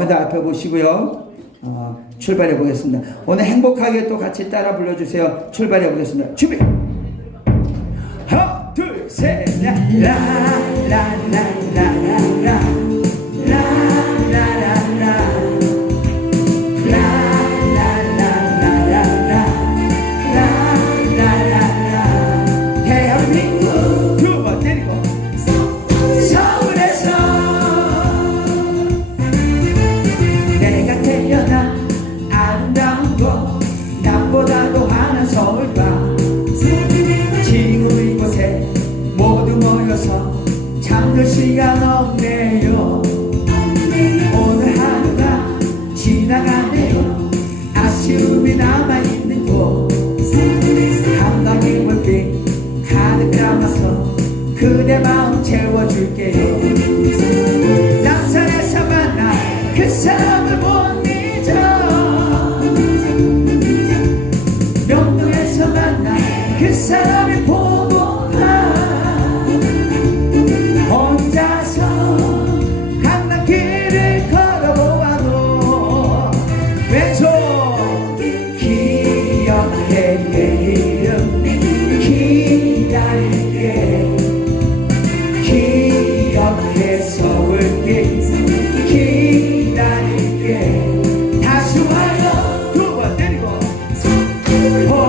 마음에도 앞에 보시고요. 어, 출발해 보겠습니다. 오늘 행복하게 또 같이 따라 불러주세요. 출발해 보겠습니다. 준비. 하나, 둘, 셋, 라, 라, 라, 라, 잠들 시간 없네요. 오늘 하루가 지나가네요. 아쉬움이 남아있는 곳. 감각의 물빛 가득 담아서 그대 마음 채워줄게요. 남산에서 만나 그 사람을 못 잊어. 명동에서 만나 그 사람이 보 Lord.